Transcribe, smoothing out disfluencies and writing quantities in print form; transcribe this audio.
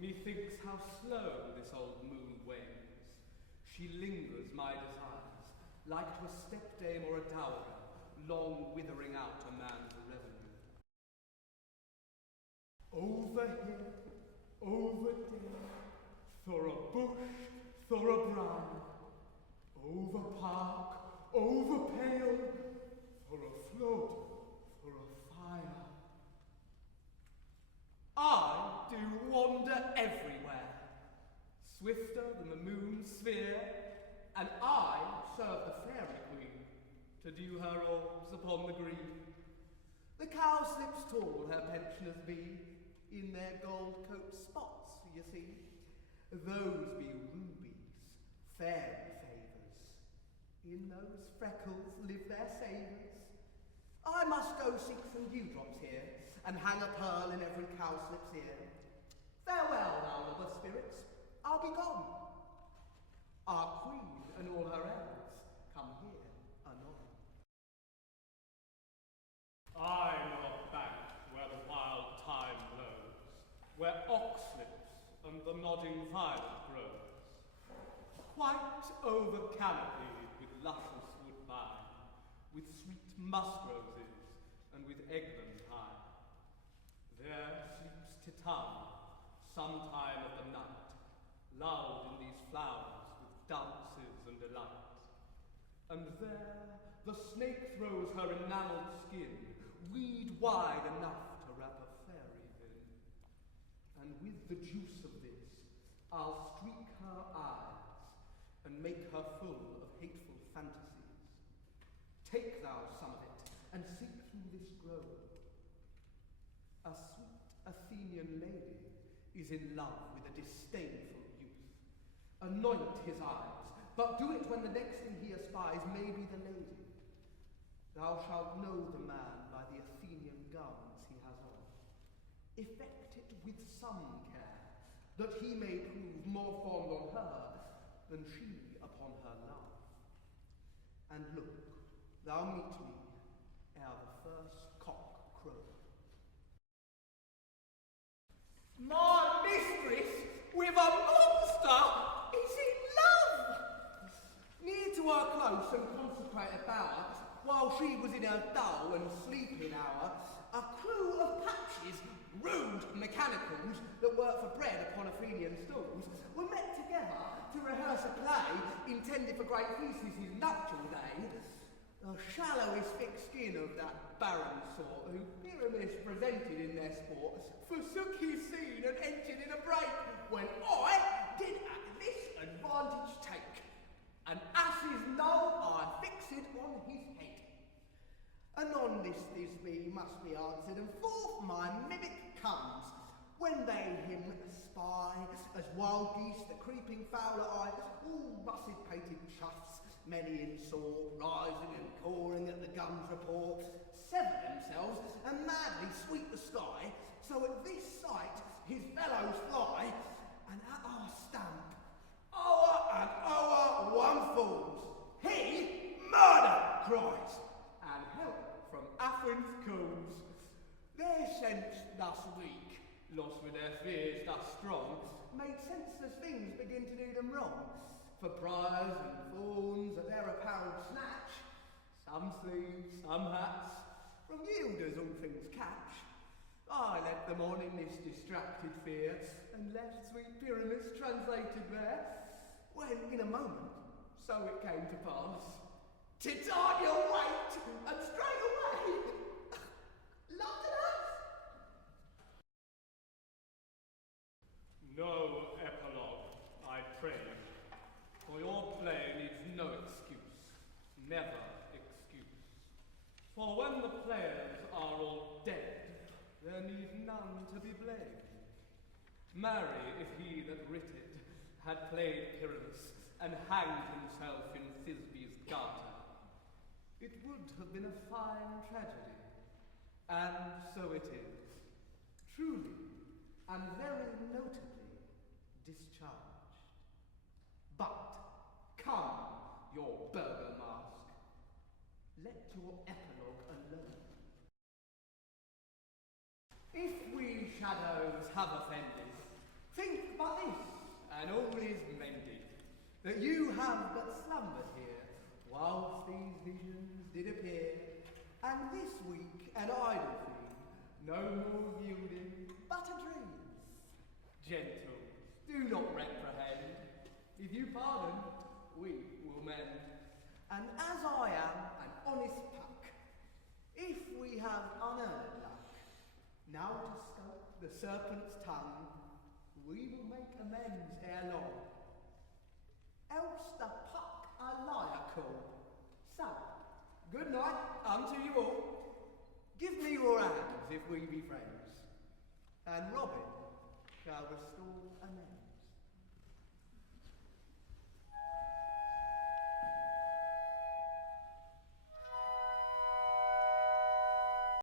Methinks how slow this old moon wanes. She lingers my desires, like to a stepdame or a dowry, long withering out a man's revenue. Over hill, over dale, through a bush, through a briar, over park, over pale, through a flood, through a fire. I do wander everywhere, swifter than the moon's sphere, and I serve the fairy queen, to do her orbs upon the green. The cowslips tall her pensioners be, in their gold coat spots, you see. Those be rubies, fairy favours. In those freckles live their savours. I must go seek some dewdrops here, and hang a pearl in every cowslip's ear. Farewell, thou lover spirits, I'll be gone. Our queen and all her elves come here anon. I know a bank where the wild thyme blows, where oxlips and the nodding violet grows, quite over canopied with luscious woodbine, with sweet musk roses and with eglantine. There sleeps Titan, sometime of the night, lulled in these flowers with dances and delight. And there the snake throws her enamelled skin, weed wide enough to wrap a fairy in. And with the juice of this, I'll streak her eyes, and make her full of hateful fantasies. Take thou some of it, and seek through this grove. A sweet Athenian lady is in love with a disdainful youth. Anoint his eyes, but do it when the next thing he espies may be the lady. Thou shalt know the man by the Athenian garments he has on. Effect it with some care, that he may prove more fond on her than she upon her love. And look, thou meet me ere the first cock crow. My mistress with a monster is in love! Near to her close and consecrated bower, while she was in her dull and sleeping hour, a crew of patches, rude mechanicals that work for bread upon Athenian stools, were met together to rehearse a play intended for great Theseus' nuptial day. The shallowest thick skin of that barren sort, who Pyramus presented in their sport, forsook his scene and entered in a break, when I did at this advantage take. An ass's knoll I fixed on his head. Anon this Thisbe must be answered, and forth my mimic comes, when they him spy, as wild geese the creeping fowler eye, all russet-pated chuffs, many in sort, rising and cawing at the gun's report, sever themselves and madly sweep the sky, so at this sight his fellows fly, and at our stamp, o'er and o'er one falls, he murder cries, and help from Athens calls. Their sense thus weak, lost with their fears thus strong, made senseless things begin to do them wrong. For briars and fawns at their apparel snatch, some sleeves, some hats, from yielders all things catch. I led them on in this distracted fear, and left sweet Pyramus translated there, when in a moment, so it came to pass, Titania waked, and straight away, Londoners! No epilogue, I pray you, for your play needs no excuse, never excuse. For when the players are all dead, there need none to be blamed. Marry, if he that writ it had played Pyramus and hanged himself in Thisbe's garter, it would have been a fine tragedy, and so it is, truly and very notably discharged. But come, your burger mask, let your epilogue alone. If we shadows have offended, think but this, and all is mended, that you have but slumbered here, whilst these visions did appear, and this week an idle thing, no more yielding but a dream. Gentles, do not reprehend. If you pardon, we will mend. And as I am an honest puck, if we have unearned luck, now to scope the serpent's tongue, we will make amends ere long. Else the puck a liar call. So, good night unto you all. Give me your hands if we be friends, and Robin shall restore amends.